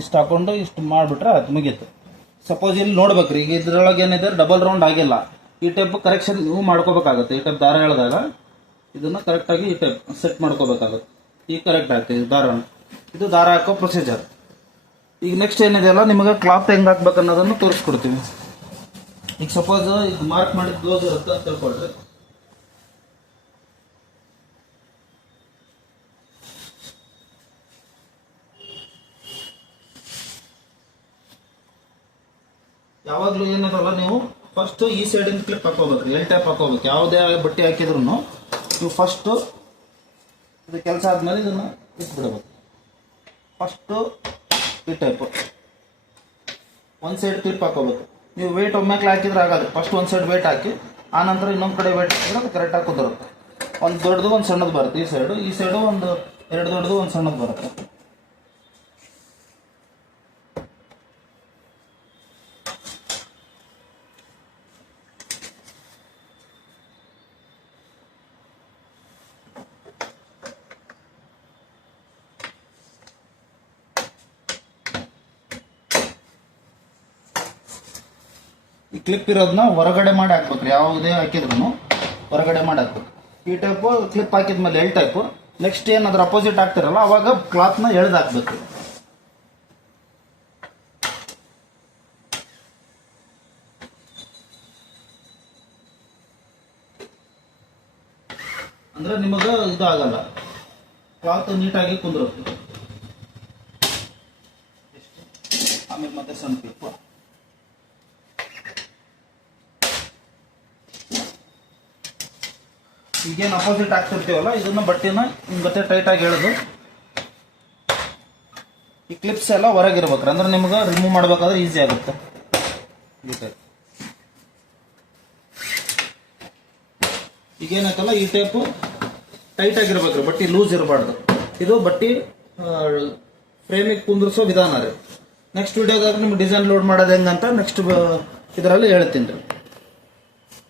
ಇಷ್ಟು ಹಾಕೊಂಡು ಇಷ್ಟು ಮಾಡಿಬಿಟ್ರೆ ಅದು ಮುಗೀತು. ಸಪೋಸ್ ಇಲ್ಲಿ ನೋಡ್ಬೇಕ್ರಿ, ಈಗ ಇದ್ರೊಳಗೆ ಏನಿದೆ ಡಬಲ್ ರೌಂಡ್ ಆಗಿಲ್ಲ, ಈ ಟೈಪ್ ಕರೆಕ್ಷನ್ ನೀವು ಮಾಡ್ಕೋಬೇಕಾಗುತ್ತೆ. ಈ ಟೈಪ್ ದಾರ ಹೇಳಿದಾಗ ಇದನ್ನು ಕರೆಕ್ಟಾಗಿ ಈ ಟೈಪ್ ಸೆಟ್ ಮಾಡ್ಕೋಬೇಕಾಗುತ್ತೆ. ಈಗ ಕರೆಕ್ಟ್ ಆಗ್ತದೆ ದಾರ. ಇದು ದಾರ ಹಾಕೋ ಪ್ರೊಸೀಜರ್. ಈಗ ನೆಕ್ಸ್ಟ್ ಏನಿದೆ ಅಲ್ಲ, ನಿಮಗೆ ಕ್ಲಾತ್ ಹೆಂಗೆ ಹಾಕ್ಬೇಕು ಅನ್ನೋದನ್ನು ತೋರಿಸ್ಕೊಡ್ತೀವಿ. ಈಗ ಸಪೋಸ್ ಈಗ ಮಾರ್ಕ್ ಮಾಡಿದ ಬ್ಲೌಸ್ ಇರುತ್ತೆ ಅಂತ ತಿಳ್ಕೊಳ್ರಿ. ಯಾವಾಗಲೂ ಏನದಲ್ಲ, ನೀವು ಫಸ್ಟ್ ಈ ಸೈಡಿನ ಕ್ಲಿಪ್ ಹಾಕೋಬೇಕು, ಎಲ್ ಟೈಪ್ ಹಾಕೋಬೇಕು. ಯಾವುದೇ ಬಟ್ಟೆ ಹಾಕಿದ್ರು ನೀವು ಫಸ್ಟು ಇದು ಕೆಲಸ ಆದಮೇಲೆ ಇದನ್ನು ಇಟ್ಬಿಡಬೇಕು. ಫಸ್ಟು ಈ ಟೈಪು ಒಂದು ಸೈಡ್ ಕ್ಲಿಪ್ ಹಾಕೋಬೇಕು. ನೀವು ವೇಟ್ ಒಮ್ಮೆಕ್ಲೆ ಹಾಕಿದ್ರೆ ಆಗೋದು. ಫಸ್ಟ್ ಒಂದು ಸೈಡ್ ವೇಟ್ ಹಾಕಿ, ಆನಂತರ ಇನ್ನೊಂದು ಕಡೆ ವೇಟ್ ಹಾಕಿದ್ರೆ ಅದು ಕರೆಕ್ಟಾಗಿ ಕುದುರುತ್ತೆ. ಒಂದು ದೊಡ್ಡದು ಒಂದು ಸಣ್ಣದು ಬರುತ್ತೆ. ಈ ಸೈಡು ಒಂದು ಎರಡು ದೊಡ್ಡದು ಒಂದು ಸಣ್ಣದು ಬರುತ್ತೆ. ಈ ಕ್ಲಿಪ್ ಇರೋದನ್ನ ಹೊರಗಡೆ ಮಾಡಿ ಹಾಕ್ಬೇಕ್ರಿ. ಯಾವುದೇ ಹಾಕಿದ್ರು ಹೊರಗಡೆ ಮಾಡಿ ಹಾಕ್ಬೇಕು. ಈ ಟೈಪು ಕ್ಲಿಪ್ ಹಾಕಿದ್ಮೇಲೆ ಎಲ್ ಟೈಪು. ನೆಕ್ಸ್ಟ್ ಏನಾದ್ರೂ ಅಪೋಸಿಟ್ ಹಾಕ್ತಿರಲ್ಲ, ಅವಾಗ ಕ್ಲಾತ್ನ ಎಳ್ದು ಹಾಕ್ಬೇಕು. ಅಂದ್ರೆ ನಿಮಗೆ ಇದು ಆಗಲ್ಲ, ಕ್ಲಾತ್ ನೀಟಾಗಿ ಕುಂದಿರುತ್ತೆ. ಆಮೇಲೆ ಮತ್ತೆ ಸಣ್ಣ ಕ್ಲಿಪ್. ಈಗೇನು ಅಪೋಸಿಟ್ ಆಗ್ತಿರ್ತೀವಲ್ಲ, ಇದನ್ನ ಬಟ್ಟೆನ ಮತ್ತೆ ಟೈಟಾಗಿ ಎಳೆದು ಈ ಕ್ಲಿಪ್ಸ್ ಎಲ್ಲ ಹೊರಗಿರ್ಬೇಕ್ರಿ. ಅಂದ್ರೆ ನಿಮ್ಗೆ ರಿಮೂವ್ ಮಾಡ್ಬೇಕಾದ್ರೆ ಈಸಿ ಆಗುತ್ತೆ. ಈಗೇನಾಯ್ತಲ್ಲ, ಈ ಟೈಪು ಟೈಟ್ ಆಗಿರ್ಬೇಕ್ರಿ, ಬಟ್ಟೆ ಲೂಸ್ ಇರಬಾರ್ದು. ಇದು ಬಟ್ಟೆ ಫ್ರೇಮಿಗೆ ಕುಂದ್ರಿಸೋ ವಿಧಾನ ರೀ. ನೆಕ್ಸ್ಟ್ ವಿಡಿಯೋದಾಗ ನಿಮ್ಗೆ ಡಿಸೈನ್ ಲೋಡ್ ಮಾಡೋದು ಹೆಂಗಂತ ನೆಕ್ಸ್ಟ್ ಇದರಲ್ಲಿ ಹೇಳ್ತೀನಿ ರೀ.